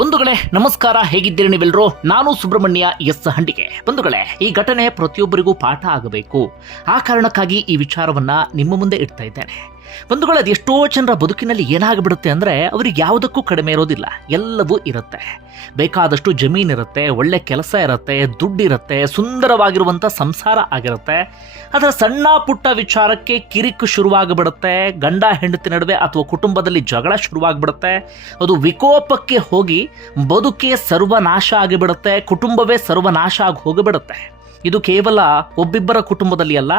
ಬಂಧುಗಳೇ, ನಮಸ್ಕಾರ, ಹೇಗಿದ್ದೀರಿ ನೀವೆಲ್ಲರೂ ನಾನು ಸುಬ್ರಹ್ಮಣ್ಯ ಎಸ್ ಹಂಡಿಗೆ. ಬಂಧುಗಳೇ, ಈ ಘಟನೆ ಪ್ರತಿಯೊಬ್ಬರಿಗೂ ಪಾಠ ಆಗಬೇಕು. ಆ ಕಾರಣಕ್ಕಾಗಿ ಈ ವಿಚಾರವನ್ನ ನಿಮ್ಮ ಮುಂದೆ ಇಡ್ತಾ ಇದ್ದೇನೆ. ಬಂಧುಗಳು ಅದೆಷ್ಟೋ ಜನರ ಬದುಕಿನಲ್ಲಿ ಏನಾಗ್ಬಿಡುತ್ತೆ ಅಂದರೆ ಅವರಿಗೆ ಯಾವುದಕ್ಕೂ ಕಡಿಮೆ ಇರೋದಿಲ್ಲ. ಎಲ್ಲವೂ ಇರುತ್ತೆ. ಬೇಕಾದಷ್ಟು ಜಮೀನಿರುತ್ತೆ ಒಳ್ಳೆ ಕೆಲಸ ಇರುತ್ತೆ, ದುಡ್ಡಿರುತ್ತೆ ಸುಂದರವಾಗಿರುವಂಥ ಸಂಸಾರ ಆಗಿರುತ್ತೆ. ಅದರ ಸಣ್ಣ ಪುಟ್ಟ ವಿಚಾರಕ್ಕೆ ಕಿರಿಕು ಶುರುವಾಗಿಬಿಡುತ್ತೆ. ಗಂಡ, ಹೆಂಡತಿ ನಡುವೆ ಅಥವಾ ಕುಟುಂಬದಲ್ಲಿ ಜಗಳ ಶುರುವಾಗಿಬಿಡುತ್ತೆ. ಅದು ವಿಕೋಪಕ್ಕೆ ಹೋಗಿ ಬದುಕೇ ಸರ್ವನಾಶ ಆಗಿಬಿಡುತ್ತೆ, ಕುಟುಂಬವೇ ಸರ್ವನಾಶ ಆಗಿ ಹೋಗಿಬಿಡುತ್ತೆ. ಇದು ಕೇವಲ ಒಬ್ಬಿಬ್ಬರ ಕುಟುಂಬದಲ್ಲಿ ಅಲ್ಲ,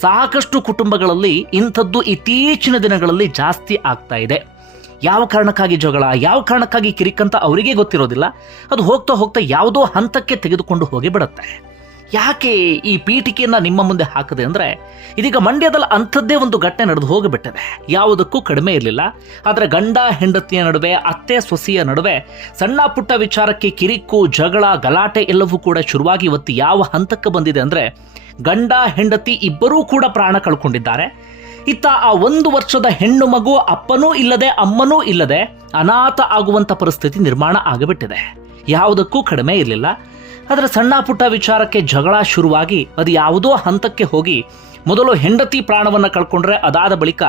ಸಾಕಷ್ಟು ಕುಟುಂಬಗಳಲ್ಲಿ ಇಂಥದ್ದು ಇತ್ತೀಚಿನ ದಿನಗಳಲ್ಲಿ ಜಾಸ್ತಿ ಆಗ್ತಾ ಇದೆ. ಯಾವ ಕಾರಣಕ್ಕಾಗಿ ಜಗಳ, ಯಾವ ಕಾರಣಕ್ಕಾಗಿ ಕಿರಿಕಂತ ಅವರಿಗೆ ಗೊತ್ತಿರೋದಿಲ್ಲ, ಅದು ಹೋಗ್ತಾ ಹೋಗ್ತಾ ಯಾವುದೋ ಹಂತಕ್ಕೆ ತೆಗೆದುಕೊಂಡು ಹೋಗಿ ಬಿಡುತ್ತೆ. ಯಾಕೆ ಈ ಪೀಠಿಕೆಯನ್ನು ನಿಮ್ಮ ಮುಂದೆ ಹಾಕಿದೆ ಅಂದ್ರೆ ಇದೀಗ ಮಂಡ್ಯದಲ್ಲಿ ಅಂಥದ್ದೇ ಒಂದು ಘಟನೆ ನಡೆದು ಹೋಗಿಬಿಟ್ಟಿದೆ. ಯಾವುದಕ್ಕೂ ಕಡಿಮೆ ಇರಲಿಲ್ಲ. ಆದರೆ ಗಂಡ ಹೆಂಡತಿಯ ನಡುವೆ, ಅತ್ತೆ ಸೊಸೆಯ ನಡುವೆ ಸಣ್ಣ ಪುಟ್ಟ ವಿಚಾರಕ್ಕೆ ಕಿರಿಕು, ಜಗಳ, ಗಲಾಟೆ ಎಲ್ಲವೂ ಕೂಡ ಶುರುವಾಗಿ ಇವತ್ತು ಯಾವ ಹಂತಕ್ಕೆ ಬಂದಿದೆ ಅಂದ್ರೆ ಗಂಡ ಹೆಂಡತಿ ಇಬ್ಬರೂ ಕೂಡ ಪ್ರಾಣ ಕಳ್ಕೊಂಡಿದ್ದಾರೆ. ಇತ್ತ ಆ ಒಂದು ವರ್ಷದ ಹೆಣ್ಣು ಮಗು ಅಪ್ಪನೂ ಇಲ್ಲದೆ, ಅಮ್ಮನೂ ಇಲ್ಲದೆ ಅನಾಥ ಆಗುವಂತ ಪರಿಸ್ಥಿತಿ ನಿರ್ಮಾಣ ಆಗಿಬಿಟ್ಟಿದೆ. ಯಾವುದಕ್ಕೂ ಕಡಿಮೆ ಇರಲಿಲ್ಲ. ಅದರ ಸಣ್ಣ ಪುಟ್ಟ ವಿಚಾರಕ್ಕೆ ಜಗಳ ಶುರುವಾಗಿ ಅದು ಯಾವುದೋ ಹಂತಕ್ಕೆ ಹೋಗಿ ಮೊದಲು ಹೆಂಡತಿ ಪ್ರಾಣವನ್ನು ಕಳ್ಕೊಂಡ್ರೆ ಅದಾದ ಬಳಿಕ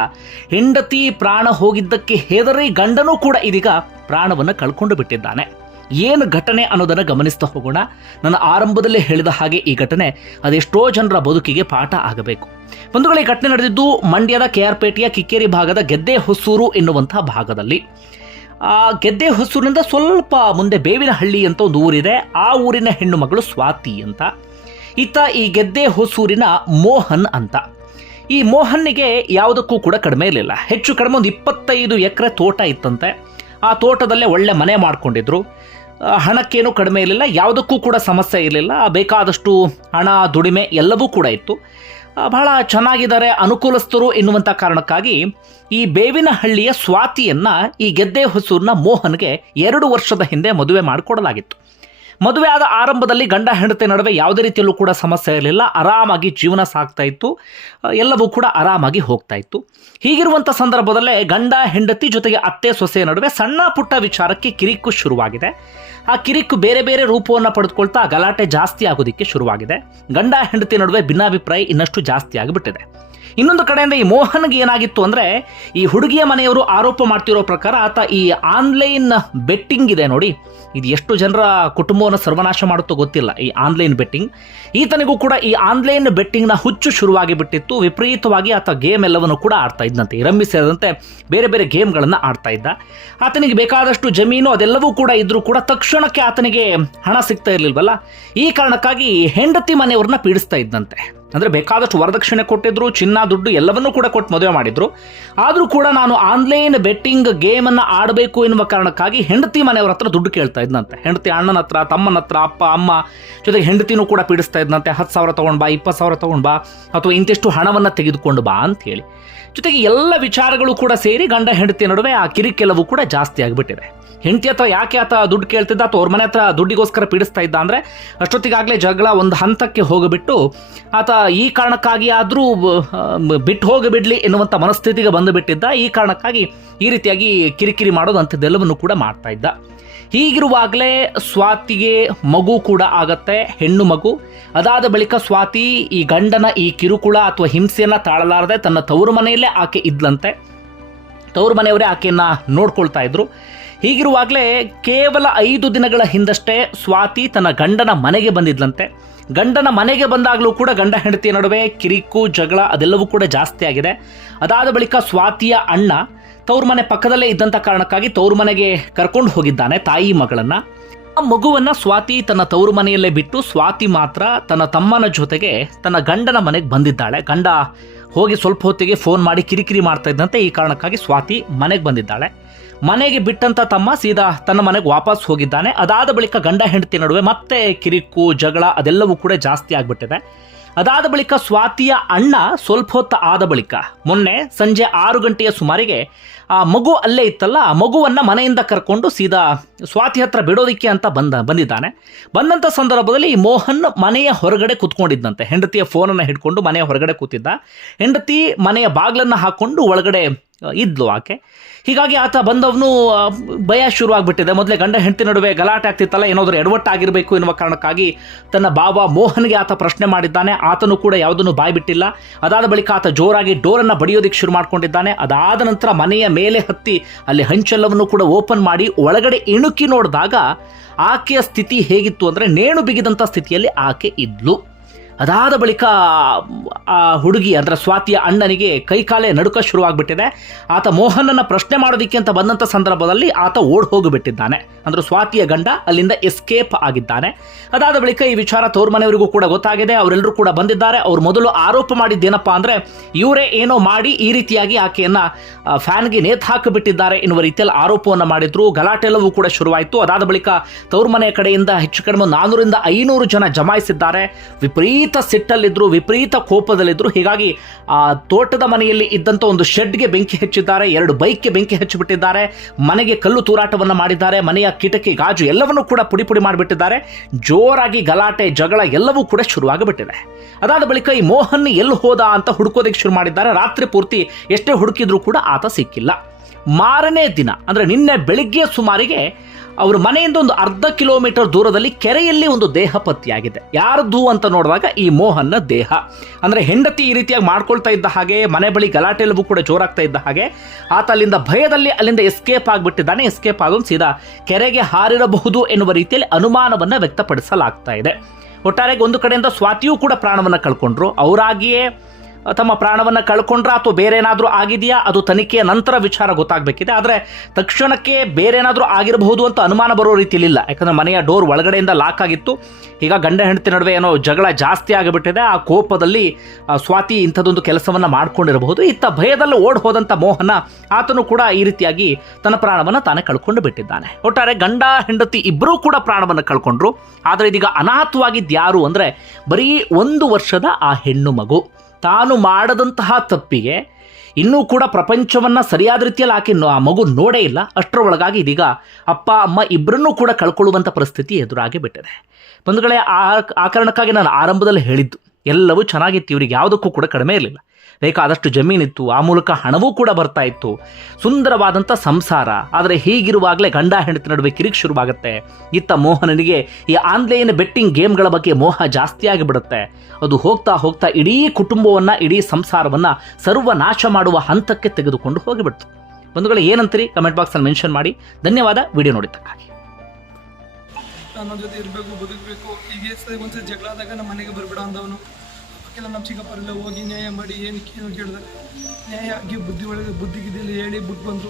ಹೆಂಡತಿ ಪ್ರಾಣ ಹೋಗಿದ್ದಕ್ಕೆ ಹೆದರಿ ಗಂಡನೂ ಕೂಡ ಇದೀಗ ಪ್ರಾಣವನ್ನು ಕಳ್ಕೊಂಡು ಬಿಟ್ಟಿದ್ದಾನೆ. ಏನು ಘಟನೆ ಅನ್ನೋದನ್ನು ಗಮನಿಸ್ತಾ ಹೋಗೋಣ. ನನ್ನ ಆರಂಭದಲ್ಲೇ ಹೇಳಿದ ಹಾಗೆ ಈ ಘಟನೆ ಅದೆಷ್ಟೋ ಜನರ ಬದುಕಿಗೆ ಪಾಠ ಆಗಬೇಕು. ಬಂಧುಗಳ, ಈ ಘಟನೆ ನಡೆದಿದ್ದು ಮಂಡ್ಯದ ಕೆಆರ್ಪೇಟೆಯ ಕಿಕ್ಕೇರಿ ಭಾಗದ ಗೆದ್ದೆ ಹೊಸೂರು ಎನ್ನುವಂತಹ ಭಾಗದಲ್ಲಿ. ಗೆದ್ದೆ ಹೊಸೂರಿನಿಂದ ಸ್ವಲ್ಪ ಮುಂದೆ ಬೇವಿನಹಳ್ಳಿ ಅಂತ ಒಂದು ಊರಿದೆ. ಆ ಊರಿನ ಹೆಣ್ಣು ಮಗಳು ಸ್ವಾತಿ ಅಂತ. ಈತ ಈ ಗೆದ್ದೆ ಹೊಸೂರಿನ ಮೋಹನ್ ಅಂತ. ಈ ಮೋಹನ್ಗೆ ಯಾವುದಕ್ಕೂ ಕೂಡ ಕಡಿಮೆ ಇರಲಿಲ್ಲ. ಹೆಚ್ಚು ಕಡಿಮೆ ಒಂದು ಇಪ್ಪತ್ತೈದು ಎಕರೆ ತೋಟ ಇತ್ತಂತೆ. ಆ ತೋಟದಲ್ಲೇ ಒಳ್ಳೆ ಮನೆ ಮಾಡಿಕೊಂಡಿದ್ರು. ಹಣಕ್ಕೇನೂ ಕಡಿಮೆ ಇರಲಿಲ್ಲ. ಯಾವುದಕ್ಕೂ ಕೂಡ ಸಮಸ್ಯೆ ಇರಲಿಲ್ಲ. ಬೇಕಾದಷ್ಟು ಹಣ ದುಡಿಮೆ ಎಲ್ಲವೂ ಕೂಡ ಇತ್ತು. ಆ, ಬಹಳ ಚೆನ್ನಾಗಿದ್ದಾರೆ ಅನುಕೂಲಸ್ಥರು ಎನ್ನುವಂಥ ಕಾರಣಕ್ಕಾಗಿ ಈ ಬೇವಿನಹಳ್ಳಿಯ ಸ್ವಾತಿಯನ್ನು, ಈ ಗೆದ್ದೆ ಹೊಸೂರಿನ ಮೋಹನ್ಗೆ ಎರಡು ವರ್ಷದ ಹಿಂದೆ ಮದುವೆ ಮಾಡಿಕೊಡಲಾಗಿತ್ತು. ಮದುವೆ ಆದ ಆರಂಭದಲ್ಲಿ ಗಂಡ ಹೆಂಡತಿ ನಡುವೆ ಯಾವುದೇ ರೀತಿಯಲ್ಲೂ ಕೂಡ ಸಮಸ್ಯೆ ಇರಲಿಲ್ಲ. ಆರಾಮಾಗಿ ಜೀವನ ಸಾಗ್ತಾ ಇತ್ತು. ಎಲ್ಲವೂ ಕೂಡ ಆರಾಮಾಗಿ ಹೋಗ್ತಾ ಇತ್ತು. ಹೀಗಿರುವಂಥ ಸಂದರ್ಭದಲ್ಲೇ ಗಂಡ ಹೆಂಡತಿ ಜೊತೆಗೆ ಅತ್ತೆ ಸೊಸೆಯ ನಡುವೆ ಸಣ್ಣ ಪುಟ್ಟ ವಿಚಾರಕ್ಕೆ ಕಿರಿಕ್ಕು ಶುರುವಾಗಿದೆ. ಆ ಕಿರಿಕ್ಕು ಬೇರೆ ಬೇರೆ ರೂಪವನ್ನು ಪಡೆದುಕೊಳ್ತಾ ಗಲಾಟೆ ಜಾಸ್ತಿ ಆಗೋದಕ್ಕೆ ಶುರುವಾಗಿದೆ. ಗಂಡ ಹೆಂಡತಿ ನಡುವೆ ಭಿನ್ನಾಭಿಪ್ರಾಯ ಇನ್ನಷ್ಟು ಜಾಸ್ತಿ ಆಗಿಬಿಟ್ಟಿದೆ. ಇನ್ನೊಂದು ಕಡೆಯಿಂದ ಈ ಮೋಹನ್ಗೆ ಏನಾಗಿತ್ತು ಅಂದ್ರೆ, ಈ ಹುಡುಗಿಯ ಮನೆಯವರು ಆರೋಪ ಮಾಡ್ತಿರೋ ಪ್ರಕಾರ ಆತ ಈ ಆನ್ಲೈನ್ ಬೆಟ್ಟಿಂಗ್ ಇದೆ ನೋಡಿ. ಇದು ಎಷ್ಟು ಜನರ ಕುಟುಂಬವನ್ನು ಸರ್ವನಾಶ ಮಾಡುತ್ತೋ ಗೊತ್ತಿಲ್ಲ ಈ ಆನ್ಲೈನ್ ಬೆಟ್ಟಿಂಗ್. ಈತನಿಗೂ ಕೂಡ ಈ ಆನ್ಲೈನ್ ಬೆಟ್ಟಿಂಗ್ನ ಹುಚ್ಚು ಶುರುವಾಗಿ ಬಿಟ್ಟಿತ್ತು. ವಿಪರೀತವಾಗಿ ಆತ ಗೇಮ್ ಎಲ್ಲವನ್ನು ಕೂಡ ಆಡ್ತಾ ಇದ್ದಂತೆ. ಸೇರಿದಂತೆ ಬೇರೆ ಬೇರೆ ಗೇಮ್ಗಳನ್ನು ಆಡ್ತಾ ಇದ್ದ. ಆತನಿಗೆ ಬೇಕಾದಷ್ಟು ಜಮೀನು ಅದೆಲ್ಲವೂ ಕೂಡ ಇದ್ರೂ ಕೂಡ ತಕ್ಷಣಕ್ಕೆ ಆತನಿಗೆ ಹಣ ಸಿಗ್ತಾ ಇರಲಿಲ್ವಲ್ಲ? ಈ ಕಾರಣಕ್ಕಾಗಿ ಹೆಂಡತಿ ಮನೆಯವ್ರನ್ನ ಪೀಡಿಸ್ತಾ ಇದ್ದಂತೆ. ಅಂದ್ರೆ ಬೇಕಾದಷ್ಟು ವರದಕ್ಷಿಣೆ ಕೊಟ್ಟಿದ್ರು, ಚಿನ್ನ, ದುಡ್ಡು ಎಲ್ಲವನ್ನೂ ಕೂಡ ಕೊಟ್ಟು ಮದುವೆ ಮಾಡಿದ್ರು. ಆದರೂ ಕೂಡ ನಾನು ಆನ್ಲೈನ್ ಬೆಟ್ಟಿಂಗ್ ಗೇಮನ್ನು ಆಡಬೇಕು ಎನ್ನುವ ಕಾರಣಕ್ಕಾಗಿ ಹೆಂಡತಿ ಮನೆಯವರ ಹತ್ರ ದುಡ್ಡು ಕೇಳ್ತಾ ಇದ್ದಂತೆ ಹೆಂಡತಿ ಅಣ್ಣನ ಹತ್ರ, ತಮ್ಮನ ಹತ್ರ, ಅಪ್ಪ, ಅಮ್ಮ ಜೊತೆಗೆ ಹೆಂಡತಿನೂ ಕೂಡ ಪೀಡಿಸ್ತಾ ಇದ್ದಂತೆ ಹತ್ತು ಸಾವಿರ ತೊಗೊಂಡು ಬಾ, ಇಪ್ಪತ್ತು ಸಾವಿರ ತೊಗೊಂಡು ಬಾ, ಅಥವಾ ಇಂತಿಷ್ಟು ಹಣವನ್ನು ತೆಗೆದುಕೊಂಡು ಬಾ ಅಂತ ಹೇಳಿ. ಜೊತೆಗೆ ಎಲ್ಲ ವಿಚಾರಗಳು ಕೂಡ ಸೇರಿ ಗಂಡ ಹೆಂಡತಿ ನಡುವೆ ಆ ಕಿರಿಕೆಲವು ಕೂಡ ಜಾಸ್ತಿ ಆಗಿಬಿಟ್ಟಿದೆ. ಹೆಂಡತಿ ಹತ್ರ ಯಾಕೆ ಆತ ದುಡ್ಡು ಕೇಳ್ತಿದ್ದ? ಅಥವಾ ಅವ್ರ ಮನೆ ಹತ್ರ ದುಡ್ಡಿಗೋಸ್ಕರ ಪೀಡಿಸ್ತಾ ಇದ್ದ ಅಂದ್ರೆ ಅಷ್ಟೊತ್ತಿಗಾಗಲೇ ಜಗಳ ಒಂದು ಹಂತಕ್ಕೆ ಹೋಗಿಬಿಟ್ಟು ಆತ ಈ ಕಾರಣಕ್ಕಾಗಿ ಆದರೂ ಬಿಟ್ಟು ಹೋಗಿಬಿಡ್ಲಿ ಎನ್ನುವಂಥ ಮನಸ್ಥಿತಿಗೆ ಬಂದುಬಿಟ್ಟಿದ್ದ. ಈ ಕಾರಣಕ್ಕಾಗಿ ಈ ರೀತಿಯಾಗಿ ಕಿರಿಕಿರಿ ಮಾಡೋದು ಅಂಥದ್ದೆಲ್ಲವನ್ನು ಕೂಡ ಮಾಡ್ತಾ ಇದ್ದ. ಹೀಗಿರುವಾಗಲೇ ಸ್ವಾತಿಗೆ ಮಗು ಕೂಡ ಆಗತ್ತೆ, ಹೆಣ್ಣು ಮಗು. ಅದಾದ ಬಳಿಕ ಸ್ವಾತಿ ಈ ಗಂಡನ ಈ ಕಿರುಕುಳ ಅಥವಾ ಹಿಂಸೆಯನ್ನು ತಾಳಲಾರದೆ ತನ್ನ ತವರು ಮನೆಯಲ್ಲೇ ಆಕೆ ಇದ್ಲಂತೆ. ತವ್ರ ಮನೆಯವರೇ ಆಕೆಯನ್ನು ನೋಡ್ಕೊಳ್ತಾ ಇದ್ರು. ಹೀಗಿರುವಾಗಲೇ ಕೇವಲ ಐದು ದಿನಗಳ ಹಿಂದಷ್ಟೇ ಸ್ವಾತಿ ತನ್ನ ಗಂಡನ ಮನೆಗೆ ಬಂದಿದ್ಲಂತೆ. ಗಂಡನ ಮನೆಗೆ ಬಂದಾಗಲೂ ಕೂಡ ಗಂಡ ಹೆಂಡತಿಯ ನಡುವೆ ಕಿರಿಕು, ಜಗಳ ಅದೆಲ್ಲವೂ ಕೂಡ ಜಾಸ್ತಿ ಆಗಿದೆ. ಅದಾದ ಬಳಿಕ ಸ್ವಾತಿಯ ಅಣ್ಣ ತವ್ರ ಮನೆ ಪಕ್ಕದಲ್ಲೇ ಇದ್ದಂಥ ಕಾರಣಕ್ಕಾಗಿ ತವ್ರ ಮನೆಗೆ ಕರ್ಕೊಂಡು ಹೋಗಿದ್ದಾನೆ ತಾಯಿ ಮಗಳನ್ನು. ಆ ಮಗುವನ್ನು ಸ್ವಾತಿ ತನ್ನ ತವರು ಮನೆಯಲ್ಲೇ ಬಿಟ್ಟು ಸ್ವಾತಿ ಮಾತ್ರ ತನ್ನ ತಮ್ಮನ ಜೊತೆಗೆ ತನ್ನ ಗಂಡನ ಮನೆಗೆ ಬಂದಿದ್ದಾಳೆ. ಗಂಡ ಹೋಗಿ ಸ್ವಲ್ಪ ಹೊತ್ತಿಗೆ ಫೋನ್ ಮಾಡಿ ಕಿರಿಕಿರಿ ಮಾಡ್ತಾ ಇದ್ದಂತೆ ಈ ಕಾರಣಕ್ಕಾಗಿ ಸ್ವಾತಿ ಮನೆಗೆ ಬಂದಿದ್ದಾಳೆ. ಮನೆಗೆ ಬಿಟ್ಟಂತ ತಮ್ಮ ಸೀದಾ ತನ್ನ ಮನೆಗೆ ವಾಪಸ್ ಹೋಗಿದ್ದಾನೆ. ಅದಾದ ಬಳಿಕ ಗಂಡ ಹೆಂಡತಿ ನಡುವೆ ಮತ್ತೆ ಕಿರಿಕು, ಜಗಳ ಅದೆಲ್ಲವೂ ಕೂಡ ಜಾಸ್ತಿ ಆಗ್ಬಿಟ್ಟಿದೆ. ಅದಾದ ಬಳಿಕ ಸ್ವಾತಿಯ ಅಣ್ಣ ಸ್ವಲ್ಪ ಹೊತ್ತು ಆದ ಬಳಿಕ ಮೊನ್ನೆ ಸಂಜೆ ಆರು ಗಂಟೆಯ ಸುಮಾರಿಗೆ ಆ ಮಗು ಅಲ್ಲೇ ಇತ್ತಲ್ಲ, ಆ ಮಗುವನ್ನು ಮನೆಯಿಂದ ಕರ್ಕೊಂಡು ಸೀದಾ ಸ್ವಾತಿ ಹತ್ರ ಬಿಡೋದಿಕ್ಕೆ ಅಂತ ಬಂದ, ಬಂದಿದ್ದಾನೆ. ಬಂದಂಥ ಸಂದರ್ಭದಲ್ಲಿ ಮೋಹನ್ ಮನೆಯ ಹೊರಗಡೆ ಕೂತ್ಕೊಂಡಿದ್ದಂತೆ. ಹೆಂಡತಿಯ ಫೋನನ್ನು ಹಿಡ್ಕೊಂಡು ಮನೆಯ ಹೊರಗಡೆ ಕೂತಿದ್ದ. ಹೆಂಡತಿ ಮನೆಯ ಬಾಗಿಲನ್ನು ಹಾಕ್ಕೊಂಡು ಒಳಗಡೆ ಇದ್ಲು ಆಕೆ. ಹೀಗಾಗಿ ಆತ ಬಂದವನು ಭಯ ಶುರುವಾಗ್ಬಿಟ್ಟಿದೆ. ಮೊದಲೇ ಗಂಡ ಹೆಂಡತಿ ನಡುವೆ ಗಲಾಟೆ ಆಗ್ತಿತ್ತಲ್ಲ, ಏನಾದರೂ ಎಡವಟ್ಟಾಗಿರಬೇಕು ಎನ್ನುವ ಕಾರಣಕ್ಕಾಗಿ ತನ್ನ ಬಾಬಾ ಮೋಹನ್ಗೆ ಆತ ಪ್ರಶ್ನೆ ಮಾಡಿದ್ದಾನೆ. ಆತನು ಕೂಡ ಯಾವುದನ್ನು ಬಾಯ್ಬಿಟ್ಟಿಲ್ಲ ಅದಾದ ಬಳಿಕ ಆತ ಜೋರಾಗಿ ಡೋರನ್ನು ಬಡಿಯೋದಕ್ಕೆ ಶುರು ಮಾಡ್ಕೊಂಡಿದ್ದಾನೆ. ಅದಾದ ನಂತರ ಮನೆಯ ಮೇಲೆ ಹತ್ತಿ ಅಲ್ಲಿ ಹಂಚೆಲ್ಲವನ್ನು ಕೂಡ ಓಪನ್ ಮಾಡಿ ಒಳಗಡೆ ಇಣುಕಿ ನೋಡಿದಾಗ ಆಕೆಯ ಸ್ಥಿತಿ ಹೇಗಿತ್ತು ಅಂದರೆ ನೇಣು ಬಿಗಿದಂಥ ಸ್ಥಿತಿಯಲ್ಲಿ ಆಕೆ ಇದ್ಲು. ಅದಾದ ಬಳಿಕ, ಆ ಹುಡುಗಿ ಅಂದರೆ ಸ್ವಾತಿಯ ಅಣ್ಣನಿಗೆ ಕೈಕಾಲೇ ನಡುಕ ಶುರುವಾಗ್ಬಿಟ್ಟಿದೆ. ಆತ ಮೋಹನನ್ನು ಪ್ರಶ್ನೆ ಮಾಡೋದಕ್ಕೆ ಅಂತ ಬಂದಂಥ ಸಂದರ್ಭದಲ್ಲಿ ಆತ ಓಡ್ ಹೋಗಿಬಿಟ್ಟಿದ್ದಾನೆ. ಅಂದ್ರೆ ಸ್ವಾತಿಯ ಗಂಡ ಅಲ್ಲಿಂದ ಎಸ್ಕೇಪ್ ಆಗಿದ್ದಾನೆ. ಅದಾದ ಬಳಿಕ ಈ ವಿಚಾರ ತೋರ್ ಮನೆಯವರಿಗೂ ಕೂಡ ಗೊತ್ತಾಗಿದೆ. ಅವರೆಲ್ಲರೂ ಕೂಡ ಬಂದಿದ್ದಾರೆ. ಅವರು ಮೊದಲು ಆರೋಪ ಮಾಡಿದ್ದೇನಪ್ಪ ಅಂದರೆ, ಇವರೇ ಏನೋ ಮಾಡಿ ಈ ರೀತಿಯಾಗಿ ಆಕೆಯನ್ನು ಫ್ಯಾನ್ಗೆ ನೇತು ಹಾಕಿಬಿಟ್ಟಿದ್ದಾರೆ ಎನ್ನುವ ರೀತಿಯಲ್ಲಿ ಆರೋಪವನ್ನು ಮಾಡಿದ್ರು. ಗಲಾಟೆ ಎಲ್ಲವೂ ಕೂಡ ಶುರುವಾಯಿತು. ಅದಾದ ಬಳಿಕ ತವ್ರ ಮನೆಯ ಕಡೆಯಿಂದ ಹೆಚ್ಚು ಕಡಿಮೆ ನಾನ್ನೂರಿಂದ ಐನೂರು ಜನ ಜಮಾಯಿಸಿದ್ದಾರೆ. ವಿಪರೀತ ಸಿಟ್ಟಲ್ಲಿದ್ರು, ವಿಪರೀತ ಕೋಪದಲ್ಲಿದ್ದರು ಹೀಗಾಗಿ ಆ ತೋಟದ ಮನೆಯಲ್ಲಿ ಇದ್ದಂಥ ಒಂದು ಶೆಡ್ಗೆ ಬೆಂಕಿ ಹಚ್ಚಿದ್ದಾರೆ, ಎರಡು ಬೈಕ್ಗೆ ಬೆಂಕಿ ಹಚ್ಚಿಬಿಟ್ಟಿದ್ದಾರೆ, ಮನೆಗೆ ಕಲ್ಲು ತೂರಾಟವನ್ನು ಮಾಡಿದ್ದಾರೆ, ಮನೆಯ ಕಿಟಕಿ, ಗಾಜು ಎಲ್ಲವನ್ನೂ ಕೂಡ ಪುಡಿ ಪುಡಿ ಮಾಡಿಬಿಟ್ಟಿದ್ದಾರೆ, ಜೋರಾಗಿ ಗಲಾಟೆ, ಜಗಳ ಎಲ್ಲವೂ ಕೂಡ ಶುರುವಾಗಿಬಿಟ್ಟಿದೆ ಅದಾದ ಬಳಿಕ ಈ ಮೋಹನ್ ಎಲ್ಲಿ ಹೋದ ಅಂತ ಹುಡುಕೋದಕ್ಕೆ ಶುರು ಮಾಡಿದ್ದಾರೆ, ರಾತ್ರಿ ಪೂರ್ತಿ ಎಷ್ಟೇ ಹುಡುಕಿದ್ರೂ ಕೂಡ ಆತ ಸಿಕ್ಕಿಲ್ಲ. ಮಾರನೇ ದಿನ, ಅಂದರೆ ನಿನ್ನೆ ಬೆಳಿಗ್ಗೆ ಸುಮಾರಿಗೆ ಅವ್ರ ಮನೆಯಿಂದ ಒಂದು ಅರ್ಧ ಕಿಲೋಮೀಟರ್ ದೂರದಲ್ಲಿ ಕೆರೆಯಲ್ಲಿ ಒಂದು ದೇಹ ಪತ್ತೆಯಾಗಿದೆ. ಯಾರದ್ದು ಅಂತ ನೋಡಿದಾಗ ಈ ಮೋಹನ್ನ ದೇಹ. ಅಂದರೆ ಹೆಂಡತಿ ಈ ರೀತಿಯಾಗಿ ಮಾಡ್ಕೊಳ್ತಾ ಇದ್ದ ಹಾಗೆ, ಮನೆ ಬಳಿ ಗಲಾಟೆ ಎಲ್ಲವೂ ಕೂಡ ಜೋರಾಗ್ತಾ ಇದ್ದ ಹಾಗೆ, ಆತ ಅಲ್ಲಿಂದ ಭಯದಲ್ಲಿ ಅಲ್ಲಿಂದ ಎಸ್ಕೇಪ್ ಆಗಿಬಿಟ್ಟಿದ್ದಾನೆ. ಎಸ್ಕೇಪ್ ಆಗೋದು ಸೀದಾ ಕೆರೆಗೆ ಹಾರಿರಬಹುದು ಎನ್ನುವ ರೀತಿಯಲ್ಲಿ ಅನುಮಾನವನ್ನು ವ್ಯಕ್ತಪಡಿಸಲಾಗ್ತಾ ಇದೆ. ಒಟ್ಟಾರೆಗೆ ಒಂದು ಕಡೆಯಿಂದ ಸ್ವಾತಿಯೂ ಕೂಡ ಪ್ರಾಣವನ್ನು ಕಳ್ಕೊಂಡ್ರು. ಅವರಾಗಿಯೇ ತಮ್ಮ ಪ್ರಾಣವನ್ನು ಕಳ್ಕೊಂಡ್ರ ಅಥವಾ ಬೇರೇನಾದರೂ ಆಗಿದೆಯಾ? ಅದು ತನಿಖೆಯ ನಂತರ ವಿಚಾರ ಗೊತ್ತಾಗಬೇಕಿದೆ. ಆದರೆ ತಕ್ಷಣಕ್ಕೆ ಬೇರೇನಾದರೂ ಆಗಿರಬಹುದು ಅಂತ ಅನುಮಾನ ಬರೋ ರೀತಿಯಲ್ಲಿ ಇಲ್ಲ ಯಾಕಂದರೆ ಮನೆಯ ಡೋರ್ ಒಳಗಡೆಯಿಂದ ಲಾಕ್ ಆಗಿತ್ತು. ಈಗ ಗಂಡ ಹೆಂಡತಿ ನಡುವೆ ಏನೋ ಜಗಳ ಜಾಸ್ತಿ ಆಗಿಬಿಟ್ಟಿದೆ. ಆ ಕೋಪದಲ್ಲಿ ಸ್ವಾತಿ ಇಂಥದ್ದೊಂದು ಕೆಲಸವನ್ನು ಮಾಡ್ಕೊಂಡಿರಬಹುದು. ಇತ್ತ ಭಯದಲ್ಲಿ ಓಡ್ ಹೋದಂಥ ಮೋಹನ ಆತನು ಕೂಡ ಈ ರೀತಿಯಾಗಿ ತನ್ನ ಪ್ರಾಣವನ್ನು ತಾನೇ ಕಳ್ಕೊಂಡು ಬಿಟ್ಟಿದ್ದಾನೆ. ಒಟ್ಟಾರೆ ಗಂಡ, ಹೆಂಡತಿ ಇಬ್ಬರೂ ಕೂಡ ಪ್ರಾಣವನ್ನು ಕಳ್ಕೊಂಡ್ರು. ಆದರೆ ಇದೀಗ ಅನಾಥವಾಗಿದ್ದು ಯಾರು ಅಂದರೆ ಬರೀ ಒಂದು ವರ್ಷದ ಆ ಹೆಣ್ಣು ಮಗು. ತಾನು ಮಾಡದಂತಹ ತಪ್ಪಿಗೆ ಇನ್ನೂ ಕೂಡ ಪ್ರಪಂಚವನ್ನು ಸರಿಯಾದ ರೀತಿಯಲ್ಲಿ ಆಕೆ ಆ ಮಗು ನೋಡೇ ಇಲ್ಲ. ಅಷ್ಟರ ಒಳಗಾಗಿ ಇದೀಗ ಅಪ್ಪ, ಅಮ್ಮ ಇಬ್ಬರನ್ನೂ ಕೂಡ ಕಳ್ಕೊಳ್ಳುವಂಥ ಪರಿಸ್ಥಿತಿ ಎದುರಾಗಿ ಬಿಟ್ಟಿದೆ. ಬಂಧುಗಳೇ, ಆ ಆ ಕಾರಣಕ್ಕಾಗಿ ನಾನು ಆರಂಭದಲ್ಲಿ ಹೇಳಿದ್ದು, ಎಲ್ಲವೂ ಚೆನ್ನಾಗಿತ್ತು, ಇವರಿಗೆ ಯಾವುದಕ್ಕೂ ಕೂಡ ಕಡಿಮೆ ಇರಲಿಲ್ಲ. ಬೇಕಾದಷ್ಟು ಜಮೀನಿತ್ತು. ಆ ಮೂಲಕ ಹಣವೂ ಕೂಡ ಬರ್ತಾ ಇತ್ತು. ಸುಂದರವಾದಂಥ ಸಂಸಾರ. ಆದರೆ ಹೀಗಿರುವಾಗಲೇ ಗಂಡ ಹೆಂಡತಿ ನಡುವೆ ಕಿರಿಕ್ ಶುರುವಾಗುತ್ತೆ. ಇತ್ತ ಮೋಹನನಿಗೆ ಈ ಆನ್ಲೈನ್ ಬೆಟ್ಟಿಂಗ್ ಗೇಮ್ಗಳ ಬಗ್ಗೆ ಮೋಹ ಜಾಸ್ತಿ ಆಗಿಬಿಡುತ್ತೆ ಅದು ಹೋಗ್ತಾ ಹೋಗ್ತಾ ಇಡೀ ಕುಟುಂಬವನ್ನು, ಇಡೀ ಸಂಸಾರವನ್ನು ಸರ್ವನಾಶ ಮಾಡುವ ಹಂತಕ್ಕೆ ತೆಗೆದುಕೊಂಡು ಹೋಗಿಬಿಡ್ತು. ಬಂಧುಗಳು, ಏನಂತೀರಿ? ಕಮೆಂಟ್ ಬಾಕ್ಸಲ್ಲಿ ಮೆನ್ಷನ್ ಮಾಡಿ. ಧನ್ಯವಾದ. ವಿಡಿಯೋ ನೋಡಿದ್ದಕ್ಕಾಗಿ. ನನ್ನ ಜೊತೆ ಇರಬೇಕು, ಬದುಕಬೇಕು ಈಗ ಸರಿ ಒಂದ್ಸರಿ ಜಗಳಾದಾಗ ನಮ್ಮ ಮನೆಗೆ ಬರಬೇಡ ಅಂದವನು. ಅಕ್ಕೆಲ್ಲ ನಮ್ಮ ಚಿಕ್ಕಪ್ಪರೆಲ್ಲ ಹೋಗಿ ನ್ಯಾಯ ಮಾಡಿ ಏನಕ್ಕೆ ಏನು ಕೇಳಿದೆ ನ್ಯಾಯ ಆಗಿ ಬುದ್ಧಿ ಒಳಗೆ ಬುದ್ಧಿ ಗಿದ್ದಿಲ್ಲ ಹೇಳಿ ಬಿಟ್ಟು ಬಂದರು.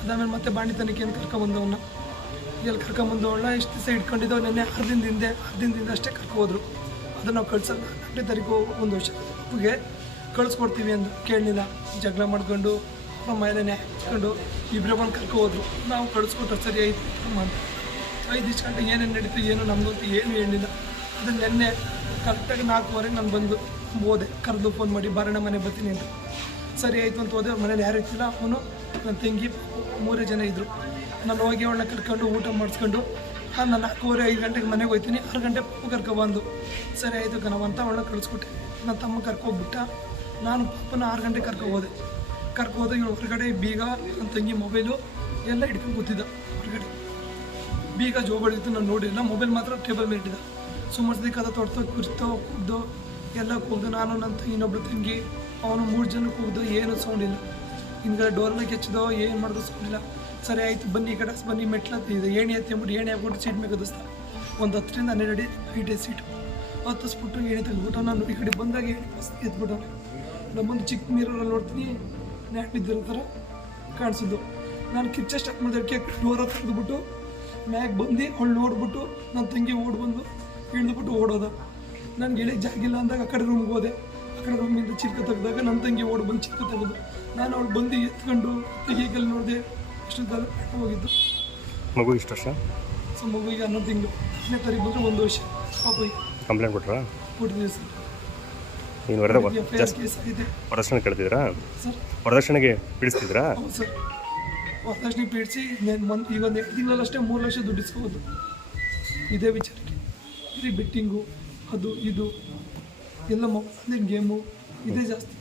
ಅದಾದಮೇಲೆ ಮತ್ತೆ ಬಾಣಿ ತನಿಖೆಯನ್ನು ಕರ್ಕೊಂಬಂದವನ್ನ? ಎಲ್ಲಿ ಕರ್ಕೊಂಬಂದವಳ ಎಷ್ಟು ದಿವಸ ಇಟ್ಕೊಂಡಿದ್ದವು ನೆನ್ನೆ ಆರು ದಿನದ ಹಿಂದೆ, ಆರು ದಿನದಿಂದ ಅಷ್ಟೇ ಕರ್ಕೊಬೋದ್ರು ಅದನ್ನು ನಾವು ಕಳ್ಸಲ್ಲ, ಹತ್ತನೇ ತಾರೀಕು ಒಂದು ವರ್ಷ. ಅಪ್ಪಗೆ ಕಳಿಸ್ಕೊಡ್ತೀವಿ ಅಂತ ಕೇಳಲಿಲ್ಲ. ಜಗಳ ಮಾಡ್ಕೊಂಡು ನಮ್ಮ ಮೇಲೆ ನ್ಯಾಯ ಹಚ್ಕೊಂಡು ಇಬ್ಬರೇ ಬಂದು ಕರ್ಕೊ ಹೋದ್ರು. ನಾವು ಕಳಿಸ್ಕೊಟ್ರೆ, ಸರಿ ಅಮ್ಮ ಅಂತ. ಐದು ಇಷ್ಟು ಗಂಟೆ ಏನೇನು ನಡೀತು, ಏನು ನಮಗಂತೂ ಏನು ಹೇಳಿಲ್ಲ. ಅದು ನೆನ್ನೆ ಕರೆಕ್ಟಾಗಿ ನಾಲ್ಕುವರೆಗೆ ನಾನು ಬಂದು. ಹೋದೆ ಕರೆದು ಫೋನ್ ಮಾಡಿ ಬಾರಣ ಮನೆ ಬರ್ತೀನಿ ಅಂತ ಸರಿ, ಆಯಿತು ಅಂತ ಹೋದೆ. ಮನೇಲಿ ಯಾರು ಇರ್ತಿಲ್ಲ, ಅವನು ನನ್ನ ತಂಗಿ, ಮೂರೇ ಜನ ಇದ್ದರು ನಾನು ಹೋಗಿ ಅವಳನ್ನ ಕರ್ಕೊಂಡು ಊಟ ಮಾಡಿಸ್ಕೊಂಡು ನಾನು ನಾಲ್ಕೂವರೆ, ಐದು ಗಂಟೆಗೆ ಮನೆಗೆ ಹೋಗ್ತೀನಿ. ಆರು ಗಂಟೆ ಪಪ್ಪು ಕರ್ಕೊಬಂದು ಸರಿ, ಆಯಿತು ಕಣವ ಅಂತ ಅವಳನ್ನ ಕಳಿಸ್ಕೊಟ್ಟೆ. ನನ್ನ ತಮ್ಮ ಕರ್ಕೊಬಿಟ್ಟ ನಾನು ಪಪ್ಪನ ಆರು ಗಂಟೆಗೆ ಕರ್ಕೊ ಹೋದೆ. ಕರ್ಕೊ ಇವಳು ಹೊರಗಡೆ ಬೀಗ ನನ್ನ ತಂಗಿ ಮೊಬೈಲು ಎಲ್ಲ ಹಿಡ್ಕೊಂಡು ಕೂತಿದ್ದ ಹೊರಗಡೆ. ಬೀಗ ಜೋಬಾಡಿತ್ತು ನಾನು ನೋಡಿಲ್ಲ. ಮೊಬೈಲ್ ಮಾತ್ರ ಟೇಬಲ್ ಮೇಲೆ ಇಟ್ಟಿದ್ದ. ಸುಮಾರು ಸದಿ ಕದ ತೊಡ್ತೋ, ಕುರ್ತೋ ಕುಗ್ದು ಎಲ್ಲ ಕೂಗ್ದು ನಾನು ನನ್ನ ಇನ್ನೊಬ್ಳು ತಂಗಿ, ಅವನು ಮೂರು ಜನ ಕೂಗ್ದು ಏನು ಸೌಂಡ್ ಇಲ್ಲ. ಹಿಂದ್ಗಡೆ ಡೋರ್ನ ಕೆಚ್ಚಿದೋ ಏನು ಮಾಡಿದ್ರು ಸೌಂಡ್ ಇಲ್ಲ. ಸರಿ ಆಯಿತು, ಬನ್ನಿ ಈ ಕಡೆ, ಬನ್ನಿ ಮೆಟ್ಲ ಇದು. ಏಣಿ ಹತ್ತಿ ಅಂದ್ಬಿಟ್ಟು ಏಣಿ ಹಾಕ್ಬಿಟ್ಟು ಸೀಟ್ ಮೇಲೆ ಗದಿಸ್ದ ಒಂದು ಹತ್ತರಿಂದ ಹನ್ನೆರಡು ಅಡಿ ಹೈಟೇ ಸೀಟು ಹತ್ತಿಸ್ಬಿಟ್ಟು ಏಣಿ ತೆಗೆದ್ಬಿಟ್ಟು ನಾನು ಈ ಕಡೆ ಬಂದಾಗ ಏಣಿ ಎತ್ಬಿಟ್ಟು ನಮ್ಮೊಂದು ಚಿಕ್ಕ ಮಿರರಲ್ಲಿ ನೋಡ್ತೀನಿ ನ್ಯಾಟ್ ಬಿದ್ದಿರೋ ಥರ ಕಾಣಿಸಿದ್ದು. ನಾನು ಕಿಚ್ಚ ಸ್ಟಾರ್ಟ್ ಮಾಡಿದಕ್ಕೆ ಡೋರ್ ಹತ್ತಿದ್ಬಿಟ್ಟು ಮ್ಯಾಗ್ ಬಂದು ಅವಳು ನೋಡ್ಬಿಟ್ಟು ನನ್ನ ತಂಗಿ ಓಡ್ ಬಂದು ಇಳಿದ್ಬಿಟ್ಟು ಓಡೋದ. ನನಗೆ ಹೇಳಿ ಜಾಗಿಲ್ಲ ಅಂದಾಗ ಆ ಕಡೆ ರೂಮ್ಗೆ ಹೋದೆ. ಆ ಕಡೆ ರೂಮಿಂದ ಚಿಲ್ಕ ತೆಗೆದಾಗ ನನ್ನ ತಂಗಿ ಓಡ್ ಬಂದು ಚಿಲ್ಕ ತೆಗೆದು ನಾನು ಅವಳು ಬಂದು ಎತ್ಕೊಂಡು ತೆಗಿಯಕೆಲ್ಲ ನೋಡಿದೆ ಎಷ್ಟು ಹೋಗಿದ್ದು. ಮಗು ಇಷ್ಟು ವರ್ಷ? ಸೊ ಮಗುವಿಗೆ ಹನ್ನೊಂದು ತಿಂಗಳು. ಹತ್ತನೇ ತಾರೀಕು ಬಂದರೆ ಒಂದು ವರ್ಷ. ಪಾಪಗೆ ಕಂಪ್ಲೇಂಟ್ ಕೊಟ್ರಾ? ಕೊಟ್ಟಿದ್ದೀವಿ ಸರ್. ನೀನು ವರದ ಕೇಸ್ ಆಗಿದೆ. ವರದಕ್ಷಿಣೆ ಕೇಳ್ತಿದ್ದೀರಾ ಸರ್. ವರದಕ್ಷಿಣೆಗೆ ಪೀಡಿಸ್ತಿದ್ರಾ ಹೌದು ಸರ್. ವರದಕ್ಷಿಣೆ ಪೀಡಿಸಿ ಒಂದು ಈಗ ಒಂದು ಎರಡು ತಿಂಗಳಲ್ಲಷ್ಟೇ ಮೂರು ಲಕ್ಷ ದುಡ್ಡು ಇಸ್ಕೋಬೋದು. ಇದೇ ವಿಚಾರಕ್ಕೆ ಇಲ್ಲಿ ಬೆಟ್ಟಿಂಗು ಅದು ಇದು. ಎಲ್ಲ ಮೊಬೈಲ್ ಗೇಮು. ಇದೇ ಜಾಸ್ತಿ.